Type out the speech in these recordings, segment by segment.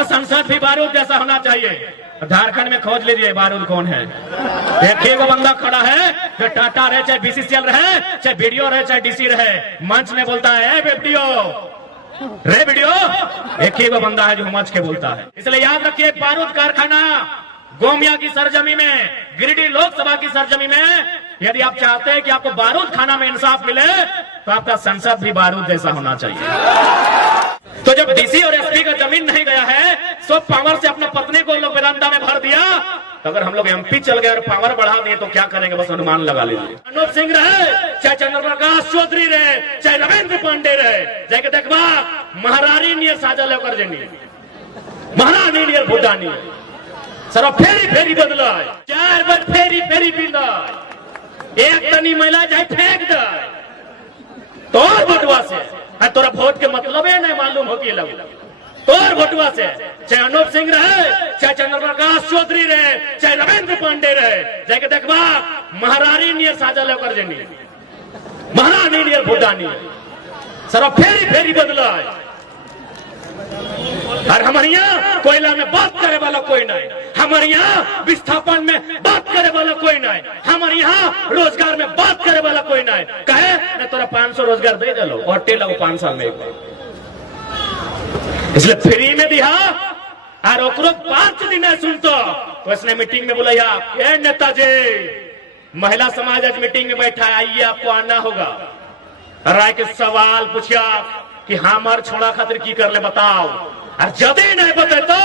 आपका संसद भी बारूद जैसा होना चाहिए। झारखंड में खोज लीजिए बारूद कौन है। एक वो बंदा खड़ा है जो टाटा रहे, चाहे बीसीसीएल रहे, चाहे बीडीओ रहे, चाहे डीसी रहे, मंच में बोलता है वीडियो रे वीडियो। एक ही वो बंदा है जो मंच के बोलता है। इसलिए याद रखिए, बारूद कारखाना गोमिया की सरजमी में, गिरिडीह लोकसभा की सरजमी में, यदि आप चाहते हैं कि आपको बारूद खाना में इंसाफ मिले तो आपका संसद भी बारूद जैसा होना चाहिए। तो जब डीसी और एसपी का जमीन नहीं गया है, सो पावर से अपने पत्नी को लोग वेदांता में भर दिया, तो अगर हम लोग एमपी चल गए और पावर बढ़ा दिए तो क्या करेंगे, बस अनुमान लगा लीजिए। अनूप सिंह रहे, चाहे चंद्रप्रकाश चौधरी रहे, चाहे रविंद्र पांडे रहे, जाके देखबा महारानी नियर साजा लेकर जनी, महारानी नियर भूटानी सर फेरी फेरी बदला, 4 बार फेरी फेरी पींदा, एक तनी महिला जाए फेंक दे तोर भोटवा से, तोरा वोट के मतलब है नहीं मालूम हो कि लग तोर भोटवा से, चाहे अनूप सिंह रहे, चाहे चंद्रप्रकाश चौधरी रहे, चाहे रविंद्र पांडे रहे, जाके देखबा महारानी नियर साजा लेकर जनी, महारानी नियर भूटानी सर फेरी फेरी बदला। और हमारे यहाँ कोयला में बात करे वाला कोई नहीं, हमारे यहाँ विस्थापन में बात करे वाला कोई नहीं, हमारे यहाँ रोजगार में बात करे वाला कोई नहीं। कहे न तोरा 500 रोजगार दे दे लो और टेला 5 साल में एक बार, इसलिए फ्री में दिया और ओकरो 5 दिन सुनतो। तो इसने मीटिंग में बोला यार नेताजी, महिला समाज आज मीटिंग में बैठा है, आइए आपको आना होगा। राय के सवाल पूछिया कि हमार छोड़ा खातिर की कर ले बताओ, और जदे नहीं बते तो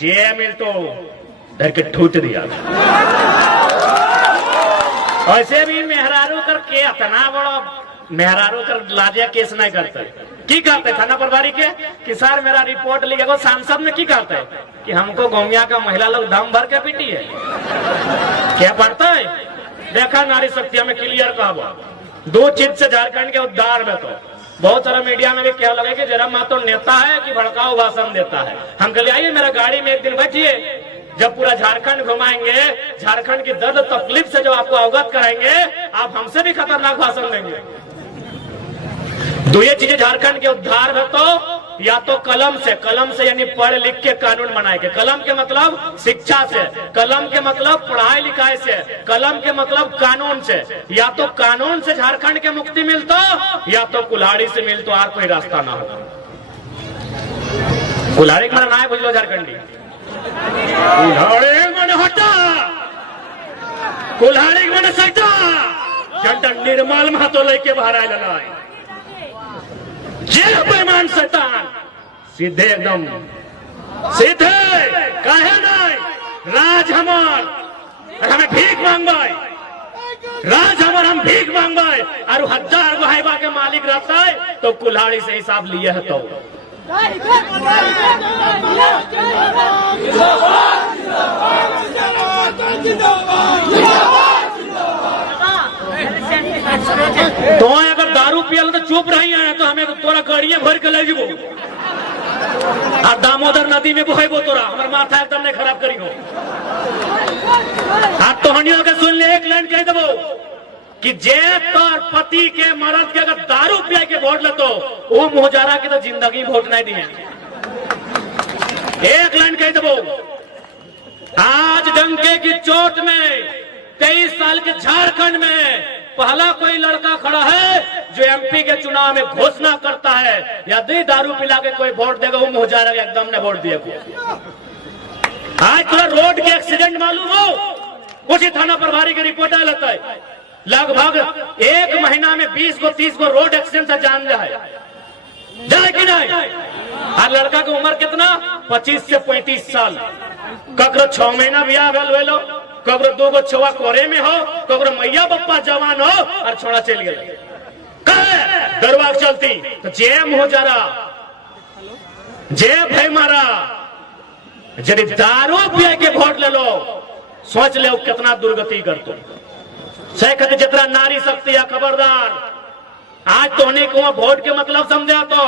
जे मिल तो डर के ठूट दिया। ऐसे भी मेहरारू कर के इतना बड़ा मेहरारू कर लाजिया केस नहीं करते, की करते थाना प्रभारी के कि सर मेरा रिपोर्ट लिखेगा, सांसद में की करते कि हमको गोमिया का महिला लोग दम भर के पीटी है, क्या पढ़ता है। देखा नारी शक्ति में क्लियर कहा 2 चीज से झारखंड के उद्धार में, तो बहुत सारा मीडिया में भी क्या लगे कि जरा माँ तो नेता है कि भड़काऊ भाषण देता है। हम कह आइए मेरा गाड़ी में एक दिन बैठिए, जब पूरा झारखंड घुमाएंगे, झारखंड की दर्द तकलीफ से जो आपको अवगत कराएंगे, आप हमसे भी खतरनाक भाषण देंगे। 2 चीजें झारखंड के उद्धार में, तो या तो कलम से यानी पढ़ लिख के कानून बनाएंगे। कलम के मतलब शिक्षा से, कलम के मतलब पढ़ाई लिखाई से, कलम के मतलब कानून से। या तो कानून से झारखंड के मुक्ति मिलतो, या तो कुल्हाड़ी से मिलतो, और कोई रास्ता ना हो। कुल्हाड़ी का ना है बुझ लो झारखंडी, कुल्हाड़ी मन हटा, कुल्हाड़ी मन सटा, जंटर निर्मल महतो लेके बाहर आए लड़ाई जे बेमान शैतान सीधे एकदम सीधे काहे नहीं राज हमार, हमें भीख मांगबाई, राज हमार हम भीख मांगबाई, और 1000 गो हाइबा के मालिक रहता है तो कुल्हाड़ी से हिसाब लिए है। तो तो अगर दारू पियल तो चुप रही है, तो हमें तोरा गाड़िया भर के ले जीबो और दामोदर नदी में बहेबो, तोरा हमार माथा एकदम नहीं खराब करी हो। आप तो हनियों के सुन ले, एक लाइन कह देबो कि जे तोर पति के मर्द के अगर दारू पिया के वोट ले तो वो मोहजारा की तो जिंदगी वोट नहीं दिए। एक लाइन कह देबो, आज डंके की चोट में 23 साल के झारखंड में पहला कोई लड़का खड़ा है जो एमपी के चुनाव में घोषणा करता है यदि दारू पिला के कोई वोट देगा वो मोहजारा एकदम ने वोट दिया। आज थोड़ा रोड के एक्सीडेंट मालूम हो, उसी थाना प्रभारी की रिपोर्ट आ लेता है, लगभग 1 महीना में 20 को 30 को रोड एक्सीडेंट से जान जाए कि नहीं। हर लड़का की उम्र कितना 25 से 35 साल, ककरो 6 महीना ब्याह भेल, ककरो 2 गो छुआ कोरे में हो, ककरो मैया बप्पा जवान हो और छोड़ा चल गए दरवाज चलती तो जेम हो जा रहा, जे भाई मारा। यदि दारू पिए के वोट ले लो, सोच ले कितना दुर्गति कर तो से कहते जितना नारी शक्ति है खबरदार। आज तो को वोट के मतलब समझा, तो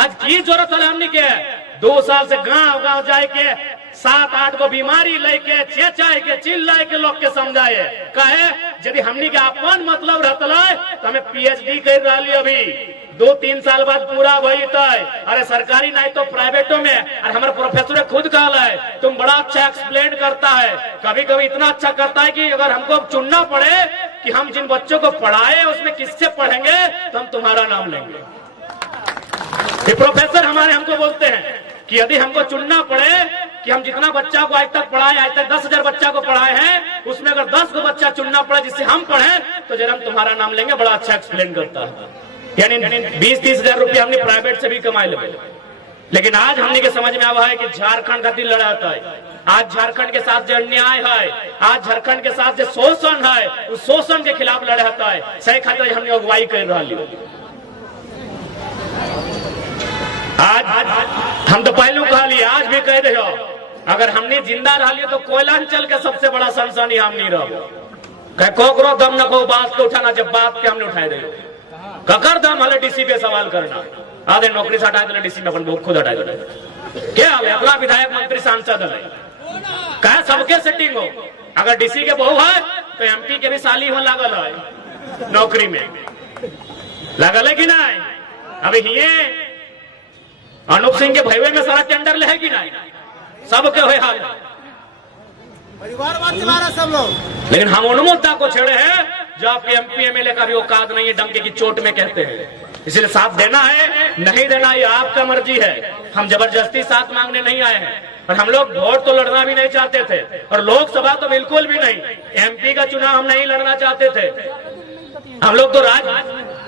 आज की जरूरत है हमने के 2 साल से गांव गांव जाए के 7-8 को बीमारी लेके चेचाए के चिल्लाए के लोग के समझाए। कहे यदि हमनी के अपन मतलब रहता तो हमें पीएचडी कर रही, अभी 2-3 साल बाद पूरा भई। अरे सरकारी नहीं तो प्राइवेटों में, और हमारे प्रोफेसर काल है, तुम बड़ा अच्छा एक्सप्लेन करता है, कभी कभी इतना अच्छा करता है कि अगर हमको चुनना पड़े कि हम जिन बच्चों को पढ़ाए उसमें किससे पढ़ेंगे तो हम तुम्हारा नाम लेंगे। ये प्रोफेसर हमारे हमको बोलते हैं कि यदि हमको चुनना पड़े कि हम जितना बच्चा को आज तक पढ़ाए, आज तक 10,000 बच्चा को पढ़ाए हैं, उसमें अगर 10 को बच्चा चुनना पड़े जिससे हम पढ़े तो जरा हम तुम्हारा नाम लेंगे, बड़ा अच्छा एक्सप्लेन करता है। यानी 20-30 हजार रुपया हमने प्राइवेट से भी कमाए ले। लेकिन आज हमने के समझ में आवा है कि झारखंड खातिर लड़ाता है, आज झारखंड के साथ जो अन्याय है, आज झारखंड के साथ जो शोषण है, उस शोषण के खिलाफ लड़ाता है। सही खातिर हमने अगुवाई कर रहा है। आज हम तो पहलू कहा लिए, आज भी कह रहे हो, अगर हमने जिंदा रह लियो तो कोयलांचल के सबसे बड़ा सनसनी हम नहीं रहो। कोकरो दम न को बात को उठाना, जब बात के हमने उठाए दे ककर दम हले डीसी पे सवाल करना, आधे नौकरी से हटा दे डीसी में अपन खुद हटा दे। क्या हाल है अपना विधायक मंत्री सांसद है, कहा सबके सेटिंग हो। अगर डीसी के बहू है तो एमपी के भी साली हो लागल है, नौकरी में लागल है कि नहीं। अभी ये अनूप सिंह के भैवे में सारा टेंडर ले है कि नहीं, सबके हुए हाल परिवारवाद चला रहे सब लोग। लेकिन हम उन मुद्दा को छेड़े हैं जो आपके एमपी एमएलए का भी औकात नहीं है, डंके की चोट में कहते हैं। इसलिए साथ देना है नहीं देना ये आपका मर्जी है। हम जबरदस्ती साथ मांगने नहीं आए हैं, और हम लोग वोट तो लड़ना भी नहीं चाहते थे, और लोकसभा तो बिल्कुल भी नहीं। एमपी का चुनाव हम नहीं लड़ना चाहते थे। हम लोग तो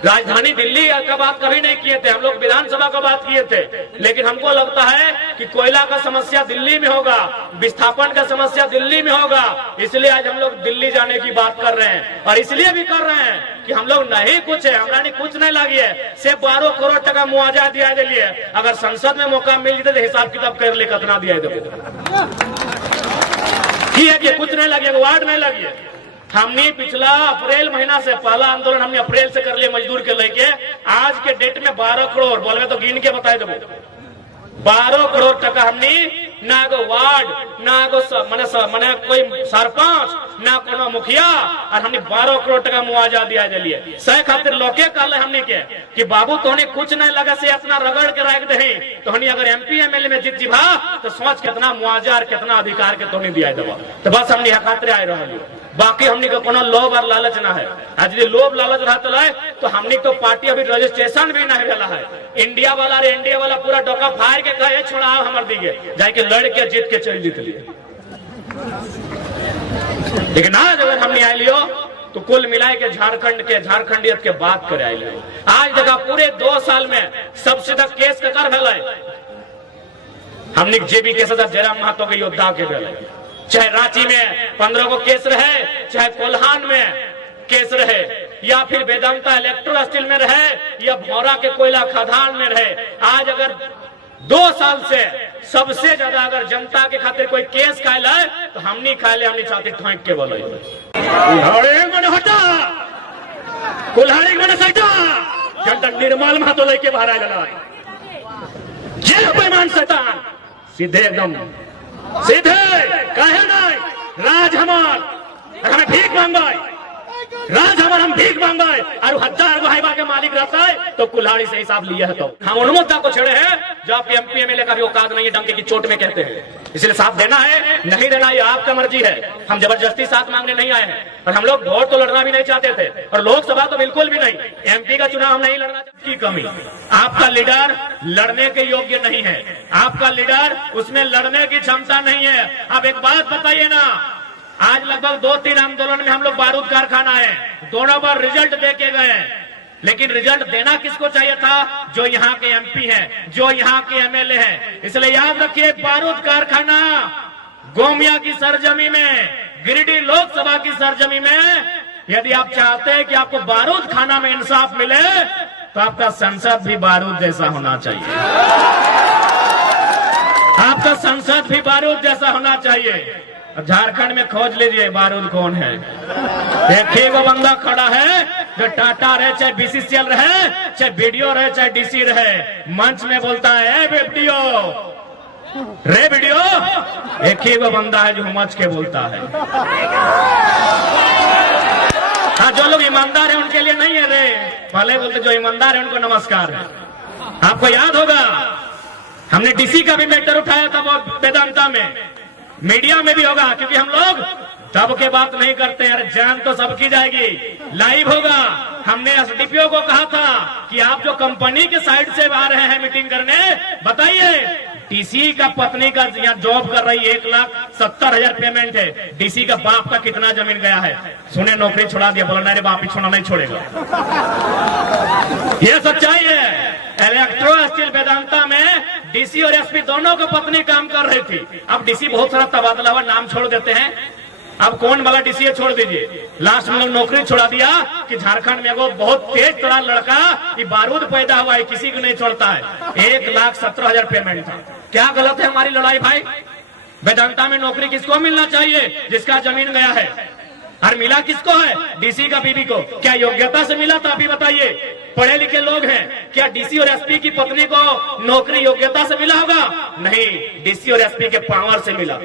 राजधानी दिल्ली का बात कभी नहीं किए थे, हम लोग विधानसभा का बात किए थे। लेकिन हमको लगता है कि कोयला का समस्या दिल्ली में होगा, विस्थापन का समस्या दिल्ली में होगा, इसलिए आज हम लोग दिल्ली जाने की बात कर रहे हैं। और इसलिए भी कर रहे हैं कि हम लोग नहीं कुछ है, हमारा नहीं कुछ नहीं लगी है, सिर्फ 12 करोड़ टका मुआवजा दिया दिए। अगर संसद में मौका मिल जाते तो हिसाब किताब कर ले कितना दिया कि कुछ नहीं लगे, वार्ड नहीं लगी। हमने पिछला अप्रैल महीना से पहला आंदोलन हमने अप्रैल से कर लिया मजदूर के लेके, आज के डेट में 12 करोड़ बोले तो गिन के बताए देबो, 12 करोड़ टका हमने ना को वार्ड ना को मने कोई सरपंच ना कोनो मुखिया, और हमने 12 करोड़ टका मुआवजा दिया दिलिए। सही खातिर लोके कहले हमने के कि बाबू तोहने कुछ नहीं लगा से इतना रगड़ के रख दे, तो हमने अगर एमपी एमएलए में जीत जीभा तो सोच कितना मुआवजा और कितना अधिकार के तोहने दिया देबो। तो बस हमने खातिर आए रहलियो, बाकी हमने को कोनो लोभ और लालच ना है। आज यदि लोभ लालच रहता है तो हमने तो पार्टी अभी रजिस्ट्रेशन भी नहीं भेला है। इंडिया वाला रे इंडिया वाला पूरा डोका फाड़ के कहे छोड़ा हमर दिगे जाके लड़ के जीत के चल जीत लिए। लेकिन आज अगर हमने आए लियो तो कुल मिलाए के झारखंडियत के बात करे आए लियो। आज देखा पूरे 2 साल में सबसे तक केस ककर भेल, हमने जेबी के सदस्य जयराम महतो के योद्धा के भेल, चाहे रांची में 15 को केस रहे, चाहे कोल्हान में केस रहे, या फिर वेदांता इलेक्ट्रो स्टील में रहे, या भौरा के कोयला खदान में रहे। आज अगर 2 साल से सबसे ज्यादा अगर जनता के खातिर कोई केस खाए है तो हमनी खाए, हमनी चाहते ठोंक के बोले हटा कुल्हाड़ी मन सटा जनता निर्मल महतो लेके बाहर आए जेल बेईमान शैतान सीधे एकदम सीधे कहे नहीं राज हमार हमें भीख मांगवाई, राज हमार हम भीख मांगवाए और 1000 गो के मालिक रहता है तो कुल्हाड़ी से हिसाब लिया है। तो हम उन मुद्दा को छेड़े हैं जो आपके एमपी एमएलए का भी औकात नहीं है, डंके की चोट में कहते हैं। इसलिए साथ देना है नहीं देना ये आपका मर्जी है। हम जबरदस्ती साथ मांगने नहीं आए हैं, और हम लोग वोट तो लड़ना भी नहीं चाहते थे, और लोकसभा तो बिल्कुल भी नहीं। एमपी का चुनाव हम नहीं लड़ना चाहते। की कमी, आपका लीडर लड़ने के योग्य नहीं है, आपका लीडर उसमें लड़ने की क्षमता नहीं है। अब एक बात बताइए ना, आज लगभग 2-3 आंदोलन में हम लोग बारूद कारखाना है, दोनों बार रिजल्ट दे के गए, लेकिन रिजल्ट देना किसको चाहिए था? जो यहाँ के एमपी हैं, जो यहाँ के एमएलए हैं। इसलिए याद रखिए, बारूद कारखाना गोमिया की सरजमी में, गिरिडीह लोकसभा की सरजमी में, यदि आप चाहते हैं कि आपको बारूद खाना में इंसाफ मिले तो आपका संसद भी बारूद जैसा होना चाहिए, आपका संसद भी बारूद जैसा होना चाहिए। झारखंड में खोज लीजिए बारूद कौन है। एक वो बंदा खड़ा है जो टाटा रहे, चाहे बीसीसीएल रहे, चाहे बीडीओ रहे, चाहे डीसी रहे, मंच में बोलता है वीडियो रे वीडियो। एक ही वो बंदा है जो मंच के बोलता है। हाँ, जो लोग ईमानदार है उनके लिए नहीं है रे, पहले बोलते जो ईमानदार है उनको नमस्कार है। आपको याद होगा हमने डीसी का भी मैटर उठाया था वो वेदांता में, मीडिया में भी होगा, क्योंकि हम लोग तब के बात नहीं करते हैं। अरे जान तो सबकी जाएगी, लाइव होगा। हमने एसडीपीओ को कहा था कि आप जो कंपनी के साइड से आ रहे हैं मीटिंग करने, बताइए डीसी का पत्नी का यहाँ जॉब कर रही है, 1,70,000 पेमेंट है, डीसी का बाप का कितना जमीन गया है? सुने नौकरी छोड़ा दिया, बोला नहीं रे बाप ही छोड़ा नहीं छोड़ेगा। यह सच्चाई है। इलेक्ट्रो स्टील वेदांता में डीसी और एसपी दोनों की पत्नी काम कर रही थी। अब डीसी बहुत सारा तबादला हुआ, नाम छोड़ देते हैं। अब कौन वाला डीसी है छोड़ दीजिए। लास्ट में लोग नौकरी छोड़ा दिया कि झारखंड में वो बहुत तेज तड़ा लड़का ये बारूद पैदा हुआ है, किसी को नहीं छोड़ता है। 1,17,000 पेमेंट था। क्या गलत है हमारी लड़ाई भाई? वेदांता में नौकरी किसको मिलना चाहिए? जिसका जमीन गया है। और मिला किसको है? डीसी का बीबी को। क्या योग्यता से मिला था? अभी बताइए। पढ़े लिखे लोग हैं, क्या डीसी और एसपी की पत्नी को नौकरी योग्यता से मिला होगा? नहीं, डीसी और एसपी के पावर से मिला।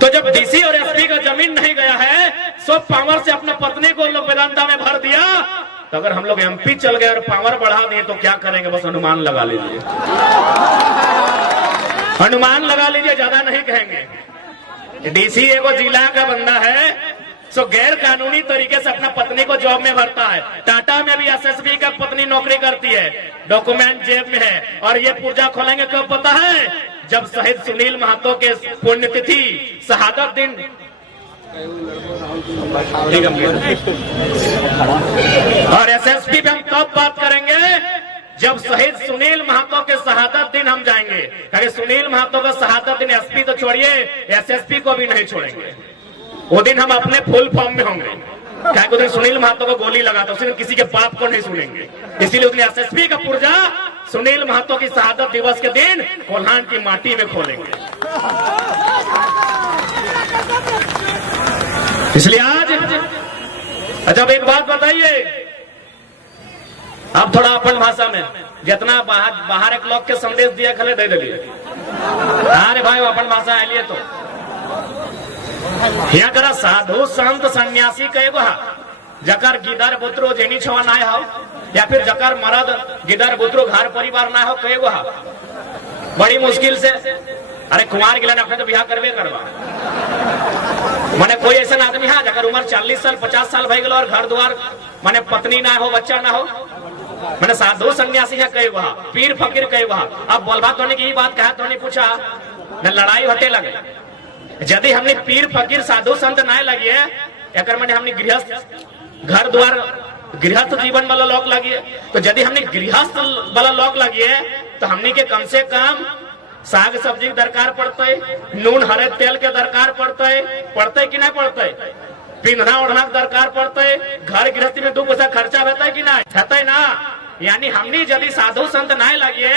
तो जब डीसी और एसपी का जमीन नहीं गया है, सब पावर से अपना पत्नी को लोग वेदांता में भर दिया। तो अगर हम लोग एमपी चल गए और पावर बढ़ा दिए तो क्या करेंगे? बस अनुमान लगा लीजिए, अनुमान लगा लीजिए, ज्यादा नहीं कहेंगे। डीसी एगो जिला का बंदा है, सो गैर कानूनी तरीके से अपना पत्नी को जॉब में भरता है। टाटा में भी एसएसबी का पत्नी नौकरी करती है, डॉक्यूमेंट जेब में है। और ये पुर्जा खोलेंगे कब पता है? जब शहीद सुनील महतो के पुण्यतिथि शहादत दिन। और एसएसपी पे हम तब बात करेंगे जब शहीद सुनील महतो के शहादत दिन हम जाएंगे। अरे सुनील महतो का शहादत दिन एसपी तो छोड़िए, एसएसपी को भी नहीं छोड़ेंगे। वो दिन हम अपने फुल फॉर्म में होंगे। क्या उस दिन सुनील महतो को गोली लगा था, उस दिन किसी के बाप को नहीं सुनेंगे। इसीलिए उसने एसएसपी का पुर्जा सुनील महतो की शहादत दिवस के दिन कोल्हान की माटी में खोलेंगे। इसलिए आज अच्छा एक बात बताइए, अब थोड़ा अपन भाषा में जितना बाहर एक लोग के संदेश दिया खले दे दिए। अरे भाई अपन भाषा है लिए तो यहाँ जरा साधु संत सन्यासी कहेगो जकर गिदर बुतरो जेनी छवा ना हो, या फिर जकर मरद गिदर बुतरो घर परिवार ना हो कहेगो। बड़ी मुश्किल से अरे कुमार गिला ने तो बिहार करवे करवा। माने कोई ऐसा आदमी है जकर उम्र 40 साल 50 साल भई गलो और घर द्वार माने पत्नी ना हो, बच्चा ना हो, मैंने साधु सन्यासी है कहेगो, पीर फकीर कहेगो। अब बोलबा तो की बात कहा तो नहीं पूछा न लड़ाई हटे लगे। यदि हमने पीर फकीर साधु संत ना लगिए, एक मैंने हमने गृहस्थ घर द्वार गृहस्थ जीवन वाला लोग लगिए, तो यदि हमने गृहस्थ वाला लोग लगिए तो हमने के कम से कम साग सब्जी के दरकार पड़ते, नून हरे तेल के दरकार पड़ते कि नहीं पड़ते, पिंधना ओढ़ना के दरकार पड़ते, घर गृहस्थी में 2 पैसा खर्चा रहता है कि नहीं रहता ना। यानी हमने यदि साधु संत ना लगिए,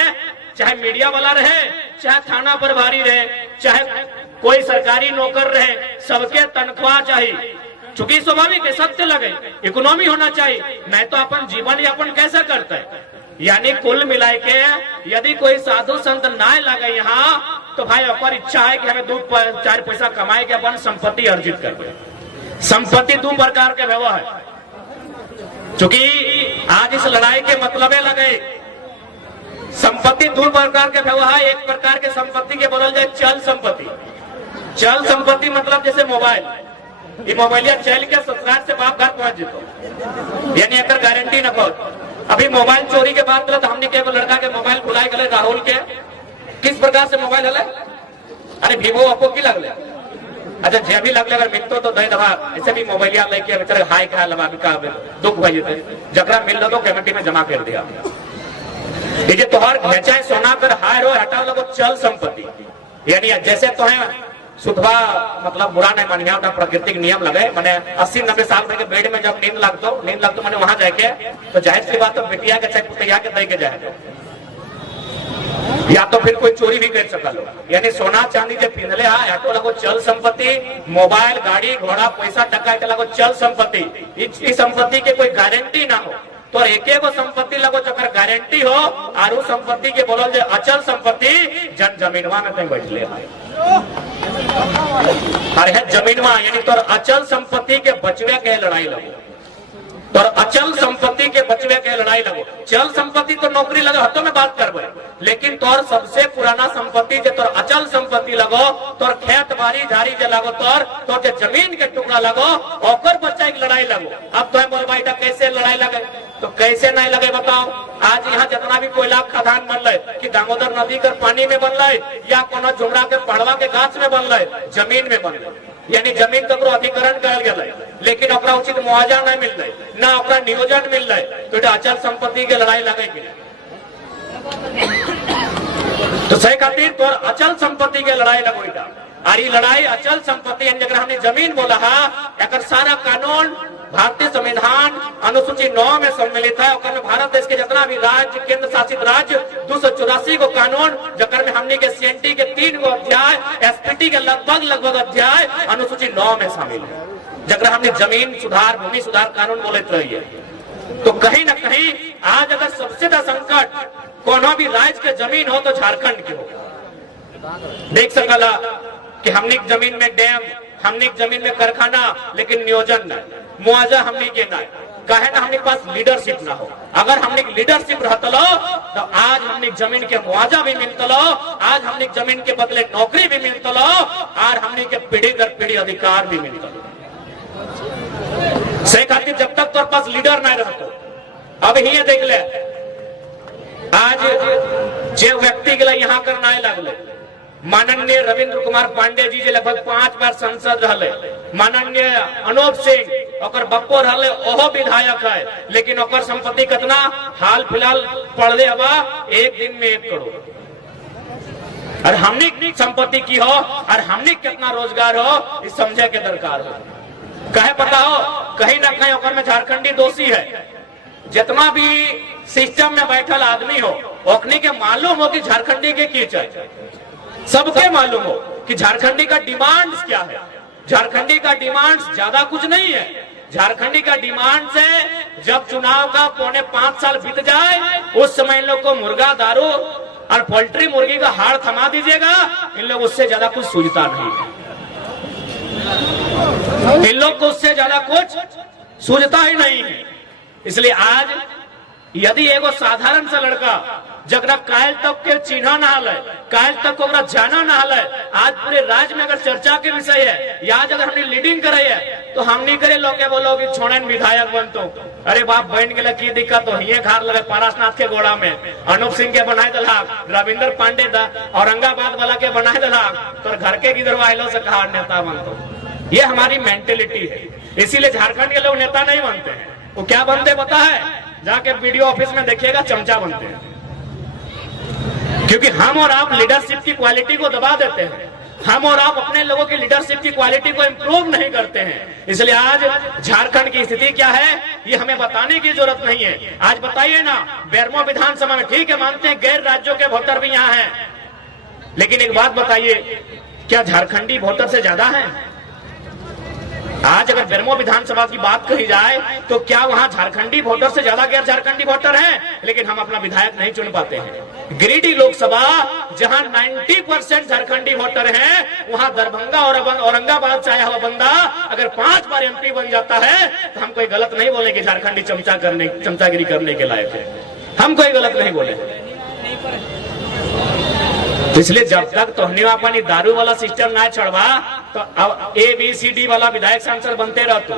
चाहे मीडिया वाला रहे, चाहे थाना प्रभारी रहे, चाहे कोई सरकारी नौकर रहे, सबके तनख्वाह चाहिए। चूंकि स्वाभाविक है, सत्य लगे, इकोनॉमी होना चाहिए, नहीं तो अपन जीवन यापन कैसे करते हैं। यानी कुल मिलाए के यदि कोई साधु संत ना लगे यहाँ, तो भाई अपन इच्छा है कि हमें 2-4 पैसा कमाए के अपन संपत्ति अर्जित करते। संपत्ति 2 प्रकार के व्यवहार है, चूंकि आज इस लड़ाई के मतलबे लगे। संपत्ति 2 प्रकार के व्यवहार, एक प्रकार के संपत्ति के बदल जाए चल संपत्ति। चल संपत्ति मतलब जैसे मोबाइल, ये मोबाइलिया चल के ससुराल से बाप घर पहुंच जीतो, यानी अगर गारंटी न हो। अभी मोबाइल चोरी के बात तो हमने के लड़का के मोबाइल भुलाए गए, राहुल के किस प्रकार से मोबाइल हले, अरे वीवो ओप्पो की लगले, अच्छा जे भी लगले अगर मिलतो तो दे दबा, ऐसे भी मोबाइलिया लेके बेचारे हाई का लगा का दुख भई जेते, जकरा मिल तो कमेटी में जमा कर दिया। देखिए तोहर भेचाए सोना पर हाय रो हटा लगो चल संपत्ति, यानी जैसे तो है सुधवा मतलब बुरा नहीं मानिया, प्राकृतिक नियम लगे। मैंने 80-90 साल के बेड में जब नींद लगतो मैंने वहां जाके तो जाहिर सी बात तो बेटिया के चाहे पुतैया के दे के जाए, या तो फिर कोई चोरी भी कर सकल। यानी सोना चांदी जब पिंधले ऑटो लगो चल संपत्ति, मोबाइल गाड़ी घोड़ा पैसा टका के लगो चल संपत्ति। इस संपत्ति के कोई गारंटी ना हो, तो एक संपत्ति लगो जकर गारंटी हो, और संपत्ति के बोलो जो अचल संपत्ति जन जमीनवा में कहीं बैठ ले अरे है जमीनवा, यानी तो अचल संपत्ति के बचवे के लड़ाई लगो। तो अचल संपत्ति के बचवे के लड़ाई लगो। चल संपत्ति तो नौकरी लगो, हत्तों में बात करबे, लेकिन तोर सबसे पुराना संपत्ति जो तोर अचल संपत्ति लगो, तोर खेत बाड़ी झाड़ी जो लगो, तोर जो जमीन के टुकड़ा लगो, ओकर बच्चा एक लड़ाई लगो। अब तो बोल भाई कैसे लड़ाई लगे, तो कैसे नहीं लगे बताओ। आज यहाँ जितना भी कोयला खदान बन रहे कि दामोदर नदी के पानी में बन रहे या कोनो जुमरा के पड़वा के गाछ में बन रहे, जमीन में बन रहे, यानी जमीन तक अधिकरण कर गए, लेकिन ओकरा उचित मुआवजा नहीं मिल रहे, ना ओकरा नियोजन मिल रहे, तो अचल संपत्ति के लड़ाई लगेगी। तो सही खातिर तो अचल संपत्ति के लड़ाई लगोईटा। और ये लड़ाई अचल संपत्ति जगह हमने जमीन बोला है, सारा कानून भारतीय संविधान अनुसूची 9 में सम्मिलित है। और भारत देश के जितना भी राज्य, केंद्र शासित राज्य 284 को कानून, जकर में हमने के सीएनटी के 3 गो अध्याय, एसपीटी के लगभग अध्याय अनुसूची 9 में शामिल है, जगह हमने जमीन सुधार, भूमि सुधार कानून बोलते रही है। तो कहीं ना कहीं आज अगर सबसे ज्यादा संकट कोनो भी राज्य के जमीन हो तो झारखंड के हो। देख सकला कि हमने जमीन में डैम, हमने जमीन में कारखाना, लेकिन नियोजन नहीं, मुआवजा हमने के नहीं, कहे ना हमने पास लीडरशिप ना हो। अगर हमने लीडरशिप रहता तो आज हमने जमीन के मुआवजा भी मिलता, आज हमने जमीन के बदले नौकरी भी मिलता, और हमने के पीढ़ी दर पीढ़ी अधिकार भी मिलता। सही खातिर जब तक तोर पास लीडर नहीं रहता। अब ये देख ले, आज जो व्यक्ति के लिए यहाँ करना लगले, माननीय रविंद्र कुमार पांडे जी लगभग 5 बार सांसद रहे, माननीय अनूप सिंह और बप्पो रहे, ओहो विधायक है, लेकिन ओकर संपत्ति कितना हाल फिलहाल पड़े हवा 1 दिन में 1 करोड़। और हमने संपत्ति की हो और हमने कितना रोजगार हो, इस समझे के दरकार हो। कहे पता हो कहीं ना कहीं ओकर में झारखंडी दोषी है। जितना भी सिस्टम में बैठल आदमी हो, ओकनी के मालूम हो कि झारखंडी के की चाहिए, सबके मालूम हो कि झारखंडी का डिमांड्स क्या है। झारखंडी का डिमांड्स ज्यादा कुछ नहीं है। झारखंडी का डिमांड से जब चुनाव का 4.5 साल बीत जाए, उस समय इन लोग को मुर्गा, दारू और पोल्ट्री मुर्गी का हाड़ थमा दीजिएगा, इन लोग उससे ज्यादा कुछ सूझता नहीं है। इन लोग को उससे ज्यादा कुछ सूझता ही नहीं है। इसलिए आज यदि एगो साधारण सा लड़का जगरा कायल तक के चिन्ह ना हल, कायल तक को जाना ना हल, आज पूरे राज्य में अगर चर्चा के विषय है, या अगर हमने लीडिंग करे है, तो हमने करे लोग के बोलो कि छोड़न विधायक बनतो। अरे बाप बहन के लिए की दिक्कत तो हिये खार लगे पारसनाथ के गोड़ा में, अनूप सिंह के बनाए दलाक, रविंद्र पांडे औरंगाबाद वाला के बनाए दलाक, तो घर के गिरवाइलों से कहा नेता बनतो। ये हमारी मेंटेलिटी है। इसीलिए झारखंड के लोग नेता नहीं बनते हैं। वो क्या बनते पता है? जाके वीडियो ऑफिस में देखिएगा, चमचा बनते हैं। क्योंकि हम और आप लीडरशिप की क्वालिटी को दबा देते हैं। हम और आप अपने लोगों की लीडरशिप की क्वालिटी को इंप्रूव नहीं करते हैं। इसलिए आज झारखंड की स्थिति क्या है, ये हमें बताने की जरूरत नहीं है। आज बताइए ना, बेरमो विधानसभा में ठीक है, मानते हैं गैर राज्यों के वोटर भी यहाँ हैं, लेकिन एक बात बताइए, क्या झारखंडी वोटर से ज्यादा है? आज अगर बेरमो विधानसभा की बात कही जाए तो क्या वहां झारखंडी वोटर से ज्यादा गैर झारखंडी वोटर हैं? लेकिन हम अपना विधायक नहीं चुन पाते हैं। गिरिडीह लोकसभा जहां 90% झारखंडी वोटर हैं, वहां दरभंगा और औरंगाबाद से आया हुआ बंदा अगर 5 बार एमपी बन जाता है, तो हम कोई गलत नहीं बोले कि झारखंडी चमचागिरी करने के लायक है। हम कोई गलत नहीं बोले। इसलिए जब तक तोहनी अपनी दारू वाला सिस्टम ना छोड़वा, तो अब ABCD वाला विधायक सांसद बनते रहते।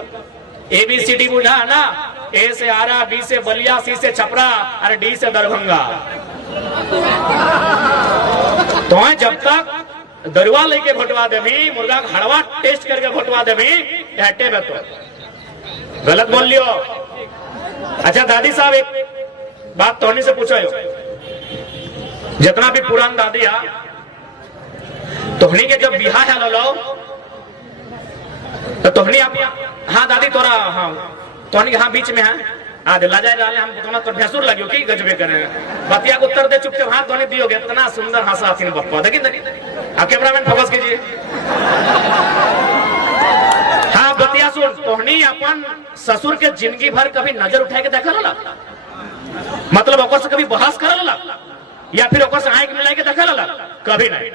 ABCD बुझा है ना, A से आरा, B से बलिया, C से छपरा और D से दरभंगा। तो जब तक दरुआ लेके भोटवा देवी, मुर्गा का हड़वा टेस्ट करके भोटवा देवी, हटे में तो गलत बोल लियो। अच्छा दादी साहब, एक बात तोहनी से पूछो, जितना भी पुरान दादी है, तोहनी के जब बिहा है लो, तो तोहनी आप, हाँ दादी तोरा, हाँ तोहनी के हाँ बीच में है, आज लाजा रहे हम तुम्हारा तो भैंसुर लगियो की गजबे करे, बतिया को उत्तर दे चुपके हाँ तोहनी दियोगे, इतना सुंदर हंसा थी बप्पा। देखिए कैमरामैन फोकस कीजिए। हाँ बतिया सुन, तोहनी अपन ससुर के जिंदगी भर कभी नजर उठा के देखा ला, मतलब ओकर से कभी बहस कर ला, या फिर ओकर से आंख मिला के देखा ला? कभी नहीं।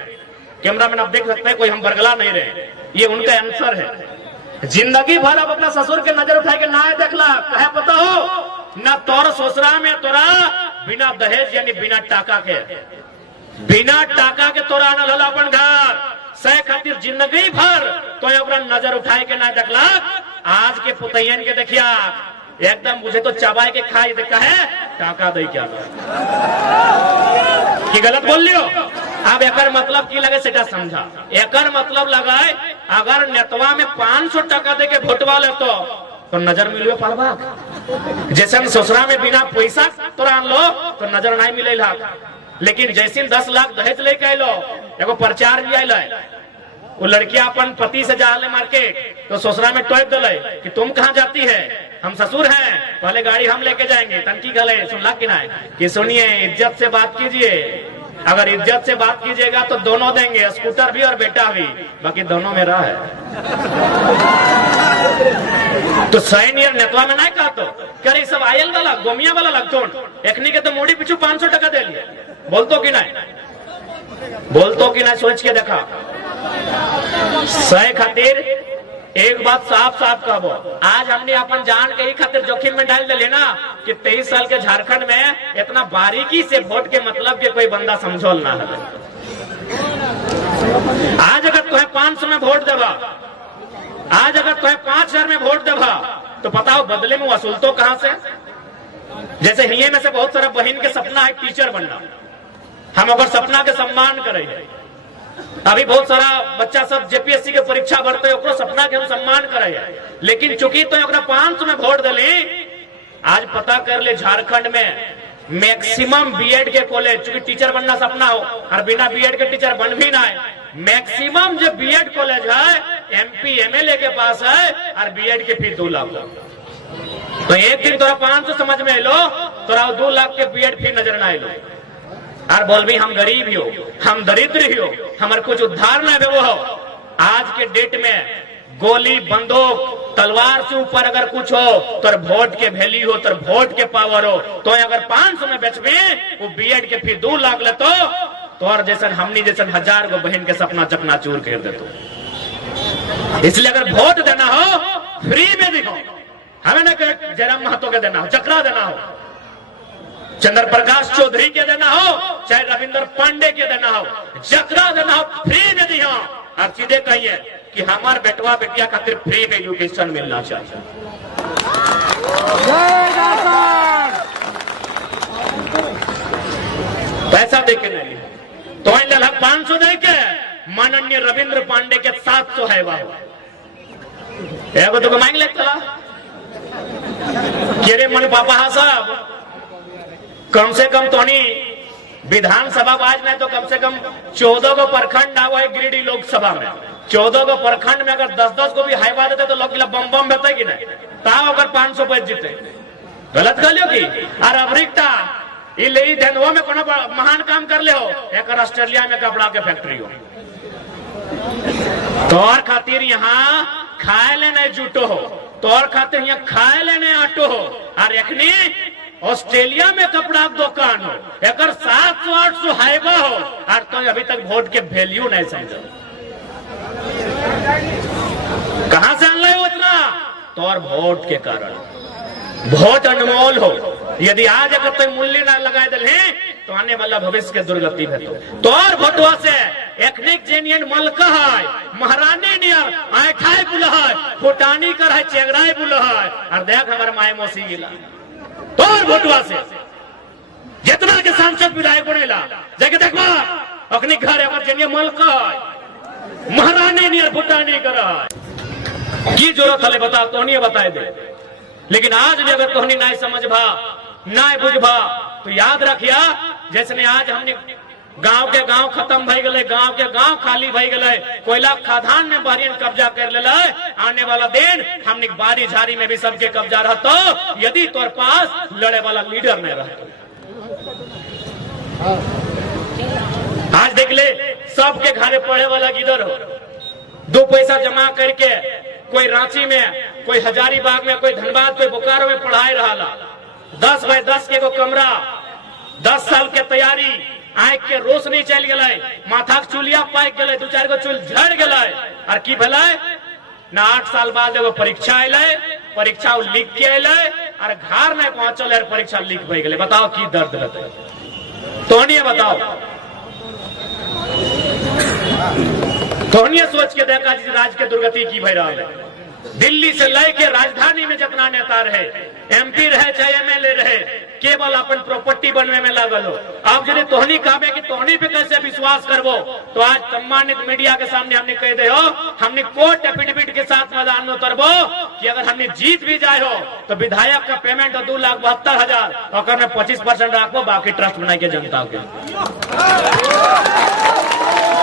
कैमरामैन आप देख सकते हैं, कोई हम बरगला नहीं रहे, ये उनका आंसर है। जिंदगी भर अब अपना ससुर के नजर उठा के ना देखला, कहे पता हो ना तोर ससुरा में तोरा बिना दहेज यानी बिना टाका के तोरा आनल हल अपन घर से खातिर जिंदगी भर तो ओकरा नजर उठाए के ना देखला। आज के पुतैयन के देखिया एकदम मुझे तो चबाए के खाई देखा है टाका दे क्या कि गलत बोल लियो। अब एकर मतलब की लगे सेटा समझा। एकर मतलब लगाए अगर नेतवा में 500 टका दे के भोटवा ले तो नजर मिलियो पालबा। जैसे ससुरा में बिना पैसा तोरा आन लो तो नजर नहीं मिले ला। लेकिन जैसे 10 लाख दहेज लेके आइलो एगो प्रचार भी आइल, वो लड़कियां अपन पति से जा मार्केट तो ससुरा में टोप दिले कि तुम कहाँ जाती है, हम ससुर हैं, पहले गाड़ी हम लेके जाएंगे। तनकी गले सुनला कि ना कि सुनिए इज्जत से बात कीजिए, अगर इज्जत से बात कीजिएगा तो दोनों देंगे, स्कूटर भी और बेटा भी, बाकी दोनों मेरा है। तो सैन ईयर नेतवा में नहीं कहा तो करे सब आयल वाला गोमिया वाला लगतो एकनी के तो मोड़ी पीछू 500 टका दे लिए। बोलतो कि नहीं सोच के देखा। सही खातिर एक बात साफ साफ कहबो, आज हमने अपन जान के ही खातिर जोखिम में डाल दिले ना कि 23 साल के झारखंड में इतना बारीकी से वोट के मतलब के कोई बंदा समझोल ना है। आज अगर तुम्हें 500 में वोट देवा, आज अगर तुम्हें 5000 में वोट देवा तो पता हो बदले में वसूल तो कहां से। जैसे हिये में से बहुत सारा बहन के सपना है टीचर बनना, हम अगर सपना के सम्मान करे। अभी बहुत सारा बच्चा सब जेपीएससी के परीक्षा भरते है, सपना के हम सम्मान करे। लेकिन चूंकि तो 500 में वोट दिली, आज पता कर ले झारखंड में मैक्सिमम बीएड के कॉलेज, चूंकि टीचर बनना सपना हो और बिना बीएड के टीचर बन भी ना है, मैक्सिमम जो बीएड कॉलेज है एमपी एमएलए के पास है और बीएड के फीस 2 लाख। तो एक दिन तोरा 500 समझ में लो, तोरा 2 लाख के बीएड फी नजर ना आलो और बोल भी हम गरीब ही हो, हम दरिद्र ही हो, हमारे कुछ उद्धार न वो हो। आज के डेट में गोली बंदूक तलवार से ऊपर अगर कुछ हो तो वोट के वैल्यू हो, तो वोट के पावर हो। तो अगर 500 में बेचबे वो बीएड के फी 2 लाख ले तो और जैसे हमनी जैसे 1000 गो बहन के सपना चकनाचूर कर देतो। इसलिए अगर वोट देना हो फ्री में दिखो, हमें ना जयराम महतो के देना हो, चक्रा देना हो, चंद्र प्रकाश चौधरी के देना हो, चाहे रविंद्र पांडे के देना हो, जकरा देना हो फ्री में दिया। और सीधे कहिए कि हमारे बेटवा बेटिया खातिर फ्री में एजुकेशन मिलना चाहिए। पैसा देके नहीं तो 500 दे के माननीय रविंद्र पांडे के 700 है वह एगो तो मांग ले चला केरे मन पापा साहब कम से कम तोनी विधानसभा आज में तो कम से कम 14 को प्रखंड आवा है गिरिडीह लोकसभा में। 14 को प्रखंड में अगर 10-10 को भी हाईवा देते तो लोग बम बम बेते कि नहीं ताव अगर 500 पे जीते। गलत कर लियो की और अमरीका धनवा में कोनो महान काम कर ले हो, एक ऑस्ट्रेलिया में कपड़ा के फैक्ट्री हो। तोर खातिर यहाँ खाए लेने जुटो हो, तोर खातिर यहाँ खाए लेने आटो हो और एखनी ऑस्ट्रेलिया में कपड़ा दुकान हो, एक 700-800 हाईवा हो और तो अभी तक वोट के वैल्यू नहीं समझो। कहां से आन उतना तो और वोट के कारण। वोट अनमोल हो, यदि आज अगर कोई मूल्य ना लगा दल तो आने वाला भविष्य के दुर्गति है। तो और वोटवा से एथनिक जेनियन मलक है, महारानी नियर आए खाए बुल है, फुटानी कर है, चेगराई बुल है और देख हमारे माए मौसी गिला। तो और वोटवा से जितना के सांसद विधायक बनेला जाके देखवा अपनी घर अगर जेनियन मलक है, महारानी नियर फुटानी कर है की जरूरत है बता तो नहीं बताए दे। लेकिन आज भी अगर तोहनी नहीं समझ भा नहीं बुझ भा तो याद रखिया जैसे आज हमने गांव के गांव खत्म भई गए, गांव के गांव खाली भई गए, कोयला खादान में बारियन कब्जा कर ले। आने वाला दिन हमने बारी झारी में भी सबके कब्जा रहता यदि तोर पास लड़े वाला लीडर नहीं रहता। आज देख ले सबके घरे पढ़े वाला किधर हो, 2 पैसा जमा करके कोई रांची में, कोई हजारीबाग में, कोई धनबाद, कोई बोकारो में पढ़ाई रहा। 10 बाय 10 के कमरा, 10 साल के तैयारी, आंख के रोशनी चल गए, माथा के चुलिया पाक गए, 2-4 गो चुल झड़ गए और की भला ना 8 साल बाद एगो परीक्षा अले, परीक्षा लीक के अले और घर में पहुंचल और परीक्षा लीक हो गए। बताओ की दर्द रहते तो नहीं बताओ। तो नहीं सोच के देखा जिस राज्य के दुर्गति की भय रहा है। दिल्ली से लेके राजधानी में जितना नेता रहे, एमपी रहे चाहे एमएलए रहे, केवल अपन प्रॉपर्टी बनने में लगल हो। आप यदि तोहनी कहबे कि तोहनी पे कैसे विश्वास करबो, तो आज सम्मानित मीडिया के सामने हमने कह दे हो, हमने कोर्ट एफिडेविट के साथ मैदान में उतरबो कि अगर हमने जीत भी जाए हो तो विधायक का पेमेंट 2,72,000 और में 25% रखो, बाकी ट्रस्ट बनाए के जनता के।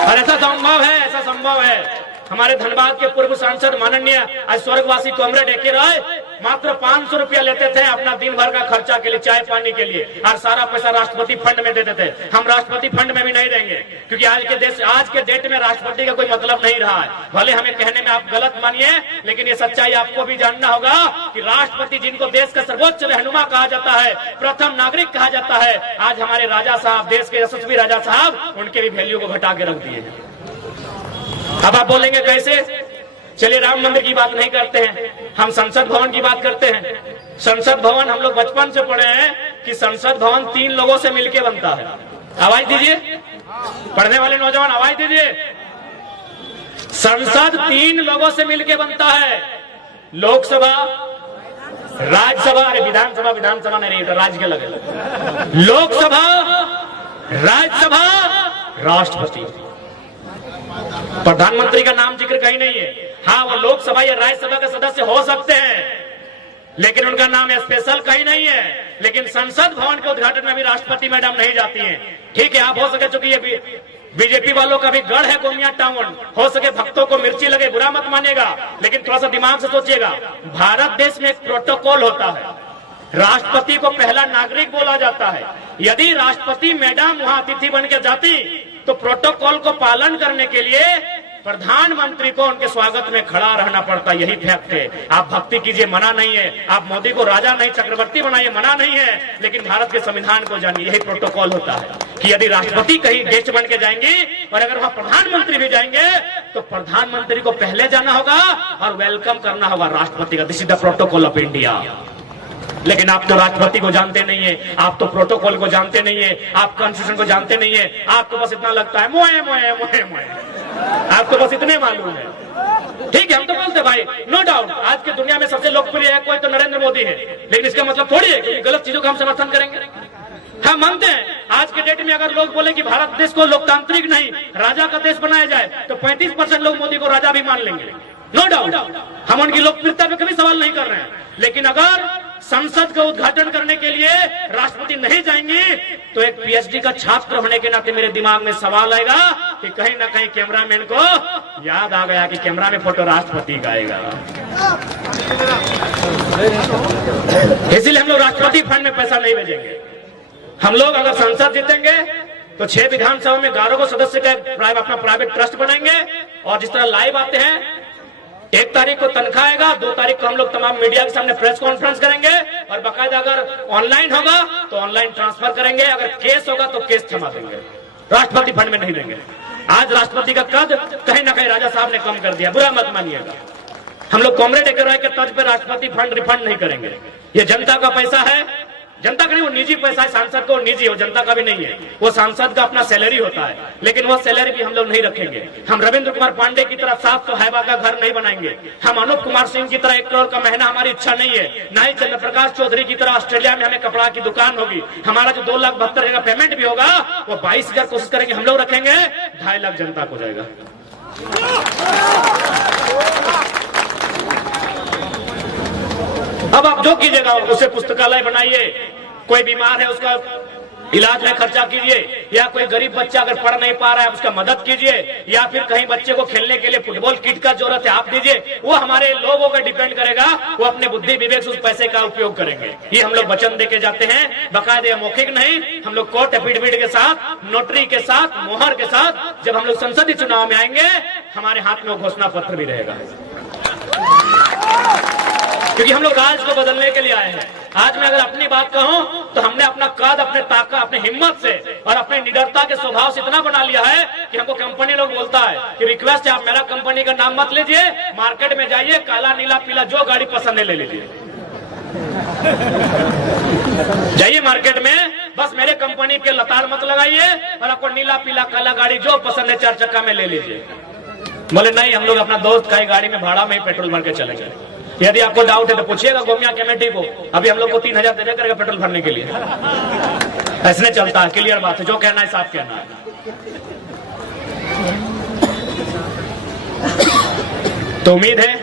और ऐसा संभव है, ऐसा संभव है। हमारे धनबाद के पूर्व सांसद माननीय आज स्वर्गवासी कॉमरेड एके राय मात्र 500 रुपया लेते थे अपना दिन भर का खर्चा के लिए, चाय पानी के लिए, और सारा पैसा राष्ट्रपति फंड में देते थे। हम राष्ट्रपति फंड में भी नहीं देंगे, क्योंकि आज के डेट में राष्ट्रपति का कोई मतलब नहीं रहा है। भले हमें कहने में आप गलत मानिए, लेकिन ये सच्चाई आपको भी जानना होगा कि राष्ट्रपति जिनको देश का सर्वोच्च रहनुमा कहा जाता है, प्रथम नागरिक कहा जाता है, आज हमारे राजा साहब, देश के यशस्वी राजा साहब, उनके भी वैल्यू को घटा के रख दिए। अब आप बोलेंगे कैसे? चलिए राम मंदिर की बात नहीं करते हैं, हम संसद भवन की बात करते हैं। संसद भवन हम लोग बचपन से पढ़े हैं कि संसद भवन 3 लोगों से मिलकर बनता है। आवाज दीजिए, पढ़ने वाले नौजवान आवाज दीजिए। संसद 3 लोगों से मिलकर बनता है, लोकसभा, राज्यसभा, अरे विधानसभा, विधानसभा नहीं, तो राज्य के लगे, लोकसभा, राज्यसभा, राष्ट्रपति। प्रधानमंत्री का नाम जिक्र कहीं नहीं है। हाँ, वो लोकसभा या राज्यसभा के सदस्य हो सकते हैं, लेकिन उनका नाम स्पेशल कहीं नहीं है। लेकिन संसद भवन के उद्घाटन में भी राष्ट्रपति मैडम नहीं जाती हैं। ठीक है, आप हो सके, चूंकि ये बीजेपी वालों का भी गढ़ है गोमिया टाउन, हो सके भक्तों को मिर्ची लगे, बुरा मत मानिएगा, लेकिन थोड़ा सा दिमाग से सोचिएगा। भारत देश में एक प्रोटोकॉल होता है, राष्ट्रपति को पहला नागरिक बोला जाता है। यदि राष्ट्रपति मैडम वहां अतिथि बन के जाती तो प्रोटोकॉल को पालन करने के लिए प्रधानमंत्री को उनके स्वागत में खड़ा रहना पड़ता। यही फैक्ट है। आप भक्ति कीजिए, मना नहीं है, आप मोदी को राजा नहीं चक्रवर्ती बनाइए, मना नहीं है, लेकिन भारत के संविधान को जानिए। यही प्रोटोकॉल होता है कि यदि राष्ट्रपति कहीं गेस्ट बन के जाएंगे और अगर वहां प्रधानमंत्री भी जाएंगे तो प्रधानमंत्री को पहले जाना होगा और वेलकम करना होगा राष्ट्रपति का। This is the protocol of India. लेकिन आप तो राष्ट्रपति को जानते नहीं है, आप तो प्रोटोकॉल को जानते नहीं है, आप कॉन्स्टिट्यूशन को जानते नहीं है। आपको बस इतना लगता है मोए मोए मोए मोए, आपको बस इतने मालूम है। ठीक है, हम तो बोलते भाई, नो डाउट आज की दुनिया में सबसे लोकप्रिय है कोई तो नरेंद्र मोदी है, लेकिन इसका मतलब थोड़ी है कि गलत चीजों का हम समर्थन करेंगे। हम मानते हैं आज के डेट में अगर लोग बोले कि भारत देश को लोकतांत्रिक नहीं राजा का देश बनाया जाए तो 35% लोग मोदी को राजा भी मान लेंगे। नो डाउट, हम उनकी लोकप्रियता पे कभी सवाल नहीं कर रहे हैं। लेकिन अगर संसद का उद्घाटन करने के लिए राष्ट्रपति नहीं जाएंगे तो एक पीएचडी का छात्र होने के नाते मेरे दिमाग में सवाल आएगा कि कहीं ना कहीं कैमरामैन को याद आ गया कि कैमरा में फोटो राष्ट्रपति का आएगा। इसीलिए हम लोग राष्ट्रपति फंड में पैसा नहीं भेजेंगे। हम लोग अगर संसद जीतेंगे तो 6 विधानसभा में 11 सदस्य का अपना प्राइवेट ट्रस्ट बनाएंगे और जिस तरह लाइव आते हैं 1 तारीख को तनख्वाह आएगा, 2 तारीख को हम लोग तमाम मीडिया के सामने प्रेस कॉन्फ्रेंस करेंगे और बाकायदा अगर ऑनलाइन होगा तो ऑनलाइन ट्रांसफर करेंगे, अगर केस होगा तो केस थमा देंगे, राष्ट्रपति फंड में नहीं देंगे। आज राष्ट्रपति का कद कहीं ना कहीं राजा साहब ने कम कर दिया, बुरा मत मानिएगा। हम लोग कॉमरेड एके राय के तर्ज पर राष्ट्रपति फंड रिफंड नहीं करेंगे। ये जनता का पैसा है, जनता का नहीं, वो निजी पैसा है। सांसद को निजी हो, जनता का भी नहीं है। वो सांसद का अपना सैलरी होता है, लेकिन वो सैलरी भी हम लोग नहीं रखेंगे। हम रविंद्र कुमार पांडे की तरह 700 हैबा का घर नहीं बनाएंगे। हम अनूप कुमार सिंह की तरह 1 करोड़ का महीना हमारी इच्छा नहीं है। ना ही चंद्रप्रकाश चौधरी की तरह ऑस्ट्रेलिया में हमें कपड़ा की दुकान होगी। हमारा जो 2,72,000 का पेमेंट भी होगा वो 22,000 कोशिश करेंगे हम लोग रखेंगे, 2.5 लाख जनता को जाएगा। अब आप जो कीजिएगा उसे पुस्तकालय बनाइए, कोई बीमार है उसका इलाज में खर्चा कीजिए, या कोई गरीब बच्चा अगर पढ़ नहीं पा रहा है उसका मदद कीजिए, या फिर कहीं बच्चे को खेलने के लिए फुटबॉल किट का जरूरत है आप दीजिए। वो हमारे लोगों पर डिपेंड करेगा, वो अपने बुद्धि विवेक से उस पैसे का उपयोग करेंगे। ये हम लोग वचन देके जाते हैं, बाकायदे मौखिक नहीं। हम लोग कोर्ट एफिडेविट के साथ, नोटरी के साथ, मोहर के साथ जब हम लोग संसदीय चुनाव में आएंगे हमारे हाथ में वो घोषणा पत्र भी रहेगा, क्योंकि हम लोग राज को बदलने के लिए आए हैं। आज मैं अगर अपनी बात कहूं तो हमने अपना कद, अपने ताकत, अपने हिम्मत से और अपने निडरता के स्वभाव से इतना बना लिया है कि हमको कंपनी लोग बोलता है कि रिक्वेस्ट है, आप मेरा कंपनी का नाम मत लीजिए, मार्केट में जाइए, काला नीला पीला जो गाड़ी पसंद है ले लीजिए। जाइए मार्केट में, बस मेरे कंपनी के लताड़ मत लगाइए और आपको नीला पीला काला गाड़ी जो पसंद है 4 चक्का में ले लीजिए। बोले नहीं, हम लोग अपना दोस्त का ही गाड़ी में भाड़ा में ही पेट्रोल भर के चलेंगे। यदि आपको डाउट है तो पूछिएगा गोमिया कमेटी को, अभी हम लोग को 3000 दे करेगा पेट्रोल भरने के लिए। ऐसे चलता है, क्लियर बात है, जो कहना है साफ कहना है। तो उम्मीद है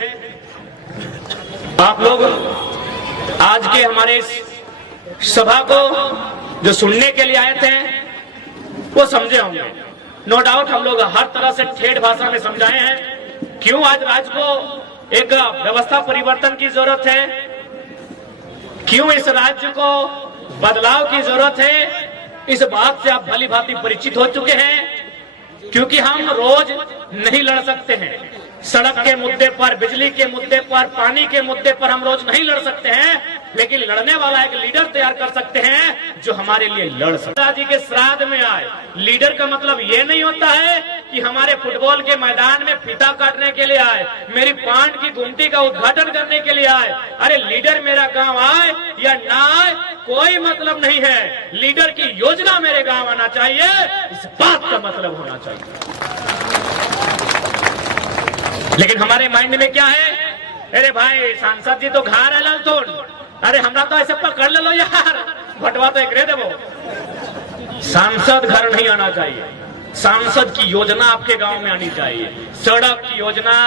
आप लोग आज के हमारे इस सभा को जो सुनने के लिए आए थे वो समझे होंगे। नो डाउट हम लोग हर तरह से ठेठ भाषा में समझाए हैं क्यों आज राज्य को एक व्यवस्था परिवर्तन की जरूरत है, क्यों इस राज्य को बदलाव की जरूरत है। इस बात से आप भली भांति परिचित हो चुके हैं, क्योंकि हम रोज नहीं लड़ सकते हैं। सड़क के मुद्दे पर, बिजली के मुद्दे पर, पानी के मुद्दे पर हम रोज नहीं लड़ सकते हैं, लेकिन लड़ने वाला एक लीडर तैयार कर सकते हैं जो हमारे लिए लड़ सकता। जी के श्राद्ध में आए लीडर का मतलब ये नहीं होता है कि हमारे फुटबॉल के मैदान में फीता काटने के लिए आए, मेरी पांड की गुमटी का उद्घाटन करने के लिए आए। अरे लीडर मेरा गांव आए या ना आए कोई मतलब नहीं है, लीडर की योजना मेरे गांव आना चाहिए, इस बात का मतलब होना चाहिए। लेकिन हमारे माइंड में क्या है, अरे भाई सांसद जी तो घर है लालतोन, अरे हमरा तो ऐसे पकड़ ले लो यार, भटवा तो एक रे देवो। सांसद घर नहीं आना चाहिए, सांसद की योजना आपके गांव में आनी चाहिए। सड़क की योजना,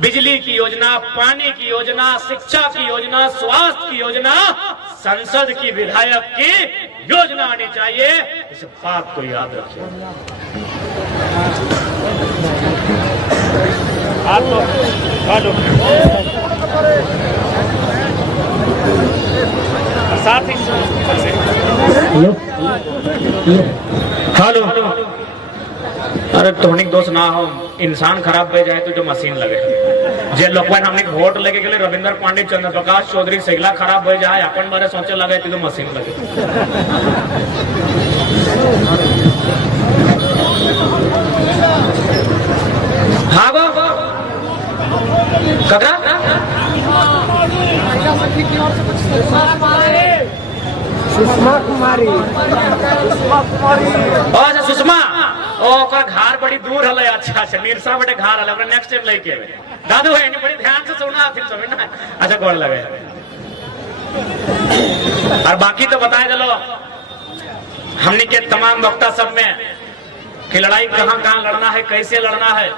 बिजली की योजना, पानी की योजना, शिक्षा की योजना, स्वास्थ्य की योजना, संसद की विधायक की योजना आनी चाहिए। इस बात को याद रखिए। साथ ही हेलो, अरे टोनिक दोस्त ना हो, इंसान खराब हो जाए तो जो मशीन लगे जे लोग हमने वोट लेके गए रविंद्र पांडे, चंद्र प्रकाश चौधरी, सेगला खराब हो जाए अपन बारे सोचे लगे तो मशीन लगे। हाँ गो ककरा सुषमा कुमारी अच्छा सुषमा ओकर घर बड़ी दूर हले। अच्छा अच्छा निरसा बड़े घर हले, ओकरा नेक्स्ट टाइम लेके दादू है बड़ी ध्यान से सुना फिर समझना। अच्छा कौन लगे और बाकी तो बताए चलो हमने के तमाम वक्ता सब में कि लड़ाई कहां कहां लड़ना है, कैसे लड़ना है,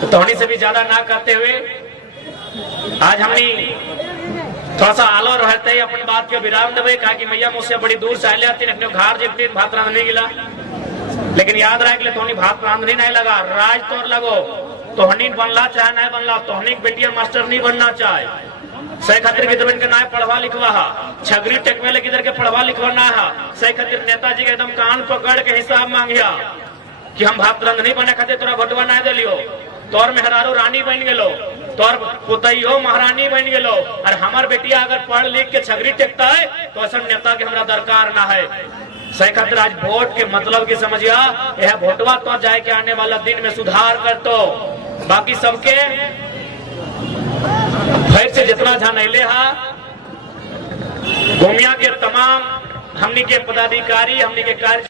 तो तोहनी से भी ज्यादा ना करते हुए आज हमने थोड़ा सा आलो रहते ही अपन बात के विराम देवे, कहा कि मैया मुझसे बड़ी दूर से आए आती घर जीतती भात रांधने गिला, लेकिन याद रहे के तोहनी भात रांधनी नहीं लगा, राज तोर लगो, तोहनी बनला चाहे नहीं बनला, तोहनी बेटिया मास्टर नहीं बनना चाहे, सही खातिर किधर के ना पढ़वा लिखवा हा, छगरी टेकमेले किधर के पढ़वा लिखवा ना हा, सही खातिर नेताजी के एकदम कान पकड़ के हिसाब मांगिया कि हम भात रांधनी बने खातिर तोरा भटवा ना दे लियो, तोर मेहरारू रानी बन गेलो, तोर पुतैयो महारानी बन गेलो, और हमार बेटिया अगर पढ़ लिख के छगरी टेकता है तो ऐसा नेता के हमरा दरकार ना है। सही खातिर आज वोट के मतलब की समझिया, यह वोटवा तो जाए के आने वाला दिन में सुधार कर तो बाकी सबके फिर से जितना झनैले हा गोमिया के तमाम हमनी के पदाधिकारी, हमनी के कार्य